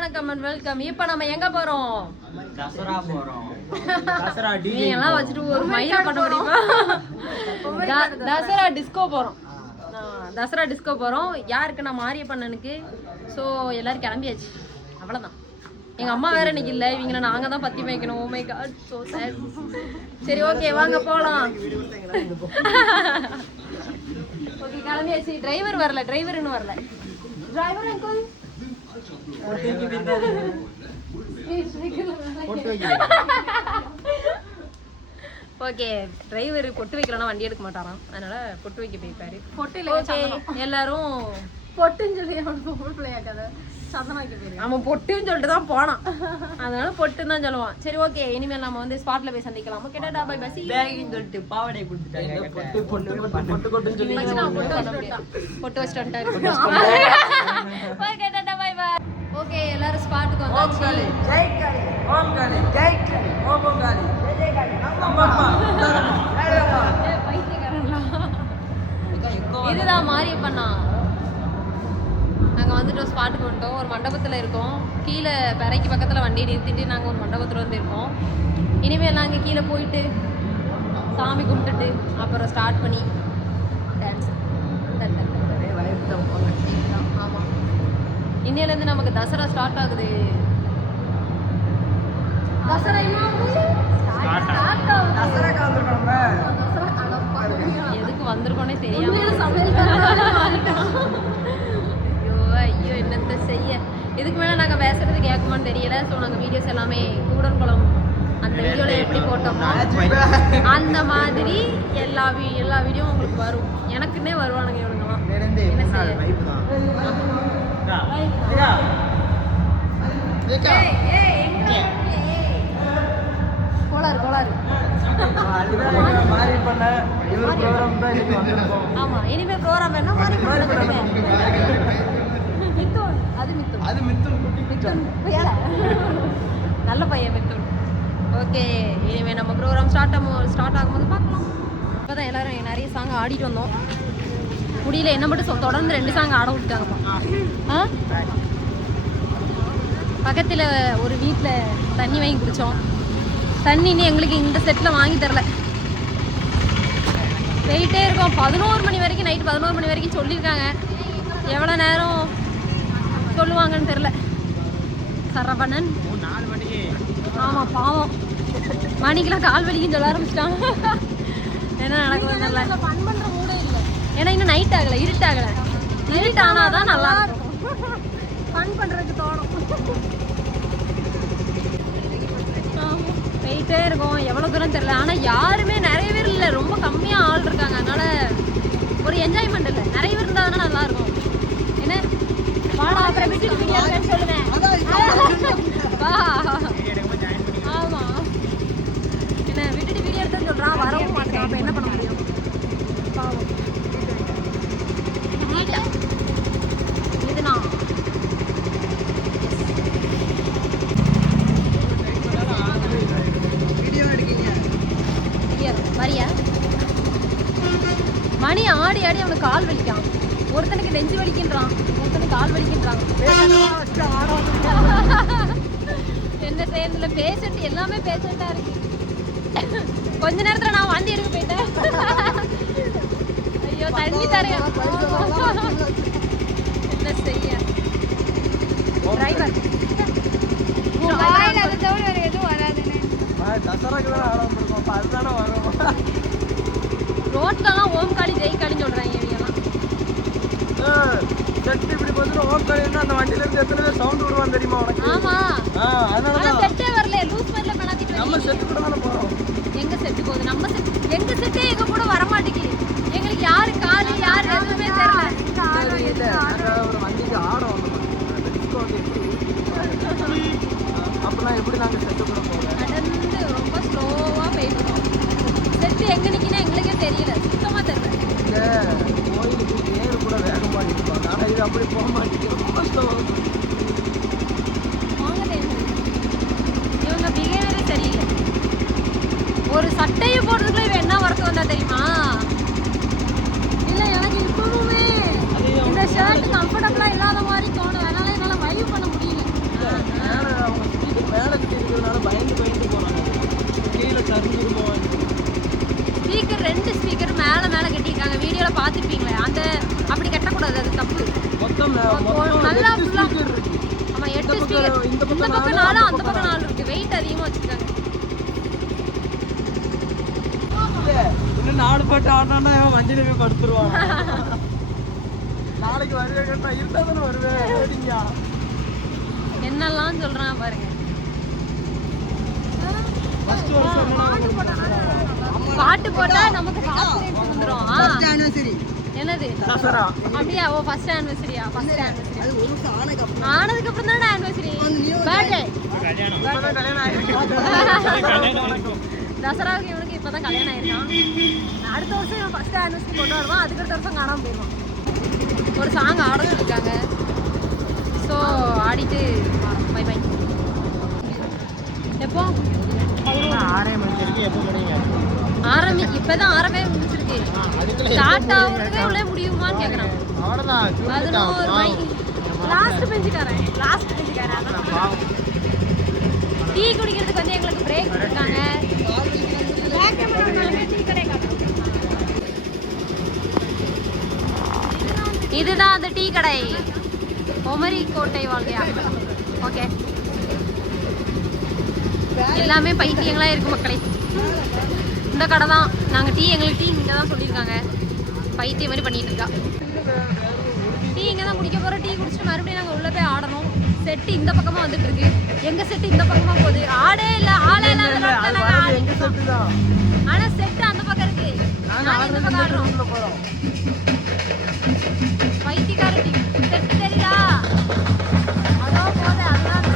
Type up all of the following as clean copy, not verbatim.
வணக்கம் and welcome. இப்போ நம்ம எங்க போறோம்? தசரா போறோம். நீ எல்லாம் வச்சுட்டு ஒரு மையா பண்ண முடியுமா? தசரா டிஸ்கோ போறோம். தசரா டிஸ்கோ போறோம். யாருக்கு? நான் மாரியப்பண்ணனுக்கு. ஸோ எல்லாரும் கிளம்பியாச்சு, அவ்வளோதான். எங்க அம்மா வேற இன்னைக்கு இல்லை, இவங்களை நாங்க தான் பத்தி வைக்கணும். Oh my god, so sad. சரி ஓகே வாங்க போலாம். ஓகே கிளம்பியாச்சு. டிரைவர் வரல, டிரைவர் இன்னும் வரல. டிரைவர் அங்கிள் ஓகே, டிரைவர் பொட்டு வைக்கலன்னா வண்டி எடுக்க மாட்டாராம், அதனால பொட்டு வைக்க போயிருப்பாரு. பொட்டு இல்லை, எல்லாரும் பொட்டுன்னு சொல்லி அவன் பொட்டுன்னு சொல்லிட்டு தான் போனான், அதனால பொட்டுன்னு தான் சொல்லுவான். சரி ஓகே, இனிமேல் நம்ம வந்து ஸ்பாட்ல போய் சந்திக்கலாம். Okay tata bye bye. சொல்லிட்டு பாவடை கொடுத்துட்டாங்க. பொட்டு வச்சுட்டு வந்துட்டாரு. Okay tata bye bye. Okay எல்லாரும் ஸ்பாட்டுக்கு வந்தாச்சு. ஜெய் காளி, ஓம் காளி, ஜெய் காளி, ஓம் காளி, ஜெய் காளி. அம்மா பைத்தியக்காரங்களா? இதுதான் மாரியப்பண்ணா. நாங்கள் வந்துட்டு ஸ்பாட்டுக்கு வந்துட்டோம். ஒரு மண்டபத்தில் இருக்கோம். கீழே பெறைக்கு பக்கத்தில் வண்டியை நிறுத்திட்டு நாங்கள் ஒரு மண்டபத்தில் வந்து இருக்கோம். இனிமேல் நாங்கள் கீழே போயிட்டு சாமி கும்பிட்டுட்டு அப்புறம் ஸ்டார்ட் பண்ணி டான்ஸ். ஆமாம், இன்னையிலேருந்து நமக்கு தசரா ஸ்டார்ட் ஆகுது. தசரா எதுக்கு வந்திருக்கோன்னே தெரியாம ஐயோ என்னத்த செய்ய. இதுக்கு மேலே நாங்கள் பேசுறது கேட்குமான்னு தெரியல. ஸோ நாங்கள் வீடியோஸ் எல்லாமே கூடன்குளம் அந்த வீடியோவில் எப்படி போட்டோமோ அந்த மாதிரி எல்லா வீடியோவும் உங்களுக்கு வரும். எனக்குன்னே வருவானுங்க இவனுங்களாம். என்ன செய்ய? கோளாறு ஆமா, இனிமே ப்ரோக்ராம் வேணா மாறி நல்ல பையன் மித்துன். ஓகே, இனிமே நம்ம ப்ரோக்ராம் ஸ்டார்ட் ஆகும்போது பார்க்கலாம். இப்போதான் எல்லாரும் நிறைய சாங் ஆடிட்டு வந்தோம். முடியல, என்ன மட்டும் தொடர்ந்து 2 சாங் ஆட விட்டாங்கப்பா. பக்கத்தில் ஒரு வீட்டில் தண்ணி வாங்கி குடித்தோம். தண்ணின்னு எங்களுக்கு இந்த செட்டில் வாங்கி தரல. போயிட்டே இருக்கோம். 11 மணி வரைக்கும், நைட்டு 11 மணி வரைக்கும் சொல்லியிருக்காங்க. எவ்வளோ நேரம் சொல்லுவாங்கன்னு தெரில. சரவணன் 4 மணிக்கு. ஆமாம் பாவம், மணிக்கெலாம் கால் வலிக்குன்னு சொல்ல ஆரம்பிச்சிட்டாங்க. என்ன நடக்குது நல்லா ஃபன் பண்ணுற மூடே இல்லை. ஏன்னா இன்னும் நைட் ஆகலை, இருட்டாகலை. இருட்டு ஆனால் தான் நல்லா இருக்கும், ஃபன் பண்ணுறதுக்கு தோணும். போயிட்டே இருக்கோம். எவ்வளோ தூரம் தெரியல, ஆனால் யாருமே நிறைய பேர் இல்லை, ரொம்ப கம்மியாக ஆள் இருக்காங்க. அதனால ஒரு என்ஜாய்மெண்ட் இல்லை. நிறைய பேர் இருந்தால் தானே நல்லா இருக்கும். என்ன வாடா அப்புறம் விட்டுட்டு வீடியோ சொல்லுவேன். வா ஆமாம், என்ன விட்டுட்டு வீடியோ எடுத்து சொல்கிறான், வரவும் மாட்டேன். அப்போ என்ன பண்ண முடியும்? பாவம். இதுனா வரியா? மணி ஆடி ஆடி அவனுக்கு கால் வலிக்கான். ஒருத்தனுக்கு நெஞ்சு வலிக்கின்றான், ஒருத்தனுக்கு கால் வலிக்கின்றான். என்ன சேர்ந்துல பேஷண்ட் எல்லாமே பேஷண்டா இருக்கு. கொஞ்ச நேரத்துல நான் வண்டி எடுக்க போயிட்டேன். ஐயோ தண்ணி தரேன். என்ன செய்ய? டிரைவர் அதை தவிர வேற எதுவும் வராதுன்னு ரோட்லலாம் ஓம் காளி ஜெய் காளின்னு சொல்றாங்க இவங்கெல்லாம். செட் இப்படி போச்சுன்னா ஓம் காளின்னா அந்த வண்டியில இருந்து எத்தனை பேர் சவுண்ட் விடுவான்னு தெரியுமா உனக்கு? ஆமா, அதனால செட்டே வரல. லூஸ் பண்ணல பண்ணாதீங்க. நம்ம செட் கூட தான போறோம். எங்க செட் போகுது? நம்ம செட், எங்க செட்டே எங்க கூட வர மாட்டேங்குது. எங்களுக்கு யாரு காலி யாரு எதுவுமே தெரியல. ஒரு வண்டிக்கு ஆடம் வந்து அப்படின்னா எப்படி நாங்க செட்டு கூட போவோம்? நடந்து ரொம்ப ஸ்லோவா போயிட்டோம். செட்டு எங்க நிக்கினா எங்களுக்கே தெரியல, சுத்தமா தெரியல. இங்க கோயிலுக்கு நேரு கூட வேகமா இருப்பாங்க, ஆனா இது அப்படி போக மாட்டேங்குது. ரொம்ப ஸ்லோவா. இவங்க பிஹேவியரே சரியில்லை. ஒரு சட்டையை போடுறதுக்குள்ள இவன் என்ன ஒர்க் வந்தா தெரியுமா? இல்லை எனக்கு இப்பவுமே இந்த ஷர்ட் கம்ஃபர்டபுளா இல்லாத மாதிரி தோணும். அதனால என்னால வைவ் பண்ண முடியல. வச்சிருப்பீங்களே அந்த அப்படி கட்டக்கூடாது, அது தப்பு. மொத்தம் நல்லா ஃபுல்லா இருக்கு. ஆமா 8 ஸ்பீக்கர், இந்த பக்கம் 4 அந்த பக்கம் 4 இருக்கு. வெயிட் அதிகமா வச்சிருக்காங்க. இன்னும் 4 பாட்டு ஆடினா வண்டியில போய் படுத்துருவாங்க. நாளைக்கு வருவே கேட்டா இருந்தா தானே வருவேன் அப்படிங்க. என்னெல்லாம் சொல்றான் பாருங்க. ஃபர்ஸ்ட் வருஷம் பாட்டு போட்டா நமக்கு காப்பிரைட் வந்துரும். ஃபர்ஸ்ட் ஆனிவர்சரி என்னது தசரா அப்படியா? ஓ ஃபர்ஸ்ட் ஆனிவர்சரியா? ஃபர்ஸ்ட் ஆனிவர்சரி அது ஒரு வருஷம் ஆனதுக்கு அப்புறம் தானே ஆனிவர்சரி, பர்த்டே. இப்பதான் கல்யாணம் ஆயிருக்கு. தசராவுக்கு இவனுக்கு இப்பதான் கல்யாணம் ஆயிருக்கான். அடுத்த வருஷம் இவன் ஃபர்ஸ்ட் ஆனிவர்சரி கொண்டாடுவான். அதுக்கு அடுத்த வருஷம் காணாம போயிடுவான். ஒரு சாங் ஆட சொல்லிருக்காங்க. ஸோ ஆடிட்டு பை பை. எப்போ? 6 மணிக்கு இருக்கு. எப்போ முடியுங்க? இப்பதான் முடிச்சிருக்கு. ஸ்டார்ட் ஆகுறதுக்கே இவ்வளோ முடியுமான்னு கேட்குறான். அவ்வளோதான். 11 மணி. லாஸ்ட் பெஞ்சுக்காரன். டீ குடிக்கிறதுக்கு வந்து எங்களுக்கு பிரேக் கொடுத்தாங்க. இதுதான் அந்த டீ கடை, ஒமரி கோட்டை வாழ்க்கையா. ஓகே, எல்லாமே பைத்தியங்களா இருக்கு மக்களே. இந்த கடை தான் நாங்கள் எங்களுக்கு டீ இங்கே தான் சொல்லியிருக்காங்க. பைத்தியம் மாதிரி பண்ணிட்டு இருக்கா. டீ இங்கே தான் குடிக்க போகிறோம். டீ குடிச்சிட்டு மறுபடியும் நாங்கள் உள்ளே போய் ஆடணும். செட்டு இந்த பக்கமாக வந்துட்டு இருக்கு. எங்கள் செட்டு இந்த பக்கமாக போகுது. ஆடே இல்லை, ஆளே இல்லை. ஆனால் செட்டு அந்த பக்கம் இருக்கு. நாங்கள் இந்த பக்கம் ஆடுறோம். பைத்தியக்கார டீ செட்டு தெரியுதா? அதோ போதே அதுதான்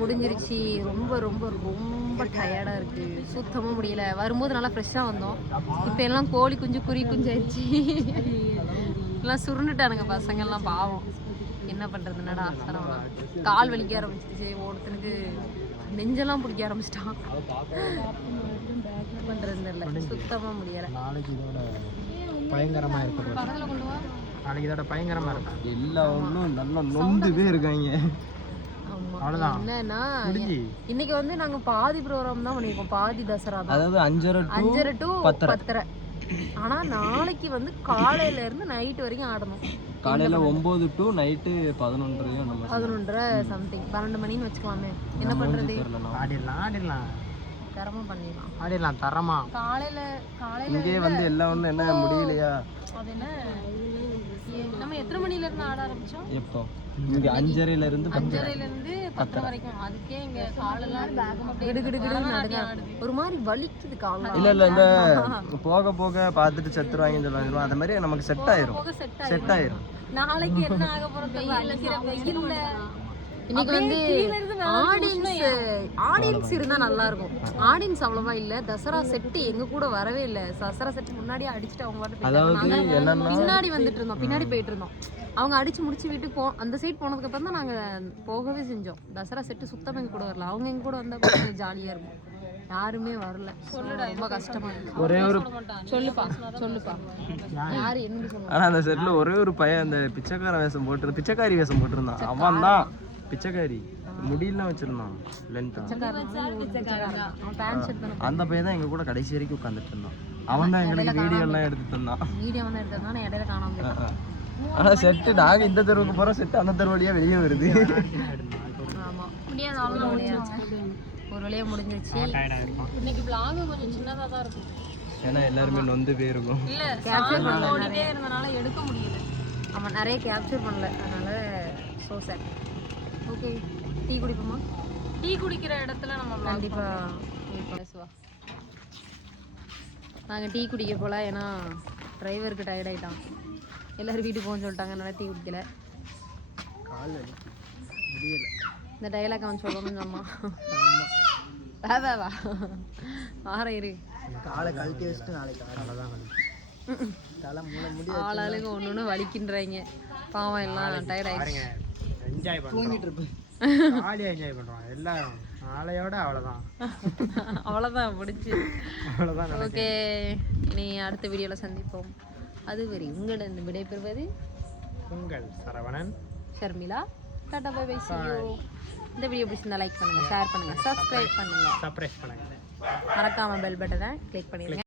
முடிஞ்சிருச்சு. ரொம்ப ரொம்ப ரொம்ப டயர்டாக இருக்குது. சுத்தமாக முடியல. வரும்போது நல்லா ஃப்ரெஷ்ஷாக வந்தோம். இப்போ எல்லாம் கோழி குஞ்சு குறி குஞ்சு ஆயிடுச்சு. எல்லாம் சுருண்டுட்டானுங்க பசங்கள்லாம். பாவம், என்ன பண்ணுறது? என்னடா சரவணா கால் வலிக்க ஆரம்பிச்சிருச்சு. ஒருத்தனுக்கு நெஞ்செல்லாம் பிடிக்க ஆரம்பிச்சிட்டான். என்ன பண்ணுறது இல்லை, சுத்தமாக முடியலை. நாளைக்கு இதோட பயங்கரமாக இருக்கும். பக்கத்தில் கொண்டு வா. நாளைக்கு இதோட பயங்கரமாக இருக்கும். எல்லா ஒன்றும் நல்லா நொந்து பேர் இருக்காங்க. என்னன்னா இன்னைக்கு வந்து நாங்க பாதி ப்ரோகிராம் தான் பண்ணிருக்கோம். பாதி தசரா தான், அதாவது 5:30 to 10:30. ஆனா நாளைக்கு வந்து காலையில இருந்து நைட் வரைக்கும் ஆடணும். காலையில 9 to நைட்டு 11:30 சம்திங் 12 மணின்னு வச்சுக்கலாமே. என்ன பண்றது? ஆடிடலாம் தரமா பண்ணிடலாம். ஆடிடலாம் தரமா. காலையில இங்கே வந்து எல்லாம் ஒன்றும் என்ன முடியலையா? அது என்ன, நம்ம எத்தனை மணில இருந்து ஆட ஆரம்பிச்சோம்? எப்போ? இங்க 5:30 இருந்து 10 வரைக்கும். அதுக்கே இங்க காலெல்லாம் ஒரு மாதிரி வலிக்குது கால். இல்ல இந்த போக போக பார்த்துட்டு செத்துருவாங்கன்னு சொல்லுவாங்க. அது மாதிரி நமக்கு செட் ஆயிரும். நாளைக்கு என்ன ஆக போறது? இன்னைக்கு வந்து ஆடியன்ஸ் இருந்தா நல்லா இருக்கும். ஆடியன்ஸ் அவ்வளவா இல்ல. தசரா செட்டு எங்க கூட வரவே இல்லை. தசரா செட்டு முன்னாடியே அடிச்சுட்டு அவங்க பின்னாடி வந்துட்டு இருந்தோம், பின்னாடி போயிட்டு இருந்தோம். அவங்க அடிச்சு முடிச்சு வீட்டுக்கு அந்த சைட் போனதுக்கு அப்புறம் தான் நாங்க போகவே செஞ்சோம். தசரா செட்டு சுத்தமா எங்க கூட வரல. அவங்க எங்க கூட வந்தா கொஞ்சம் ஜாலியா இருக்கும். யாருமே வரல. சொல்லுடா, ரொம்ப கஷ்டமா இருக்கு. ஒரே ஒரு சொல்லுப்பா யாரு என்ன சொல்லுங்க. ஆனா அந்த செட்ல ஒரே ஒரு பையன் அந்த பிச்சைக்காரி வேஷம் போட்டிருந்தான். அவன் தான் பிச்சைக்காரி. முடியெல்லாம் வச்சிருந்தான். அந்த பையன் தான் எங்க கூட கடைசி வரைக்கும் உட்காந்துட்டு இருந்தான். அவன் தான் எங்களுக்கு வீடியோ எல்லாம் எடுத்து தந்தான். இடையில காணாம. ஆனா செட்டு நாங்க இந்த தெருவுக்கு போறோம், செட்டு அந்த தெரு வழியா வெளியே வருது. ஒரு வழியாக முடிஞ்சிச்சு. டயர்டாக இருக்கும். இன்னைக்கு vlog கொஞ்சம் சின்னதாக தான் இருக்கும். ஏன்னா எல்லாருமே நொந்து போயிருக்கும். இல்லை கேப்சர் பண்ணிட்டே இருந்தனால எடுக்க முடியல. ஆமாம் நிறைய கேப்சர் பண்ணல, அதனால ஸோ சேட். ஓகே டீ குடிப்போமா? டீ குடிக்கிற இடத்துல நம்ம கண்டிப்பாக பேசுவா. நாங்கள் டீ குடிக்க போல, ஏன்னா டிரைவருக்கு டயர்ட் ஆகிட்டான். எல்லோரும் வீட்டுக்கு போகணும்னு சொல்லிட்டாங்க, அதனால டீ குடிக்கல. கால் முடியல. இந்த டைலாக் அவன் சொல்லணும்னு சொன்னான். வா வார இரு. காலை கழட்டி வச்சுட்டு நாளைக்கு அவ்வளோதான் தலை மூளை முடி ஆளாளுங்க ஒன்று வலிக்கின்றாங்க. பாவம் எல்லாம் டயர்ட் ஆயிடுச்சு. என்ஜாய் தூங்கிட்டு இருப்பேன். ஜாலியாக என்ஜாய் பண்ணுறோம் எல்லாரும். நாளையோட அவ்வளோதான். அவ்வளோதான் முடிச்சு. அவ்வளோதான். ஓகே, இனி அடுத்த வீடியோவில் சந்திப்போம். அதுவரை உங்களிடம் விடைபெறுவது உங்கள் Saravanan, Sharmila. Tata bye bye, see you. இந்த வீடியோ பிடிச்சிருந்தா லைக் பண்ணுங்க, ஷேர் பண்ணுங்க, சப்ஸ்கிரைப் பண்ணுங்க. சர்ப்ரைஸ் பண்ணுங்க. மறக்காம பெல் பட்டனை கிளிக் பண்ணிடுங்க.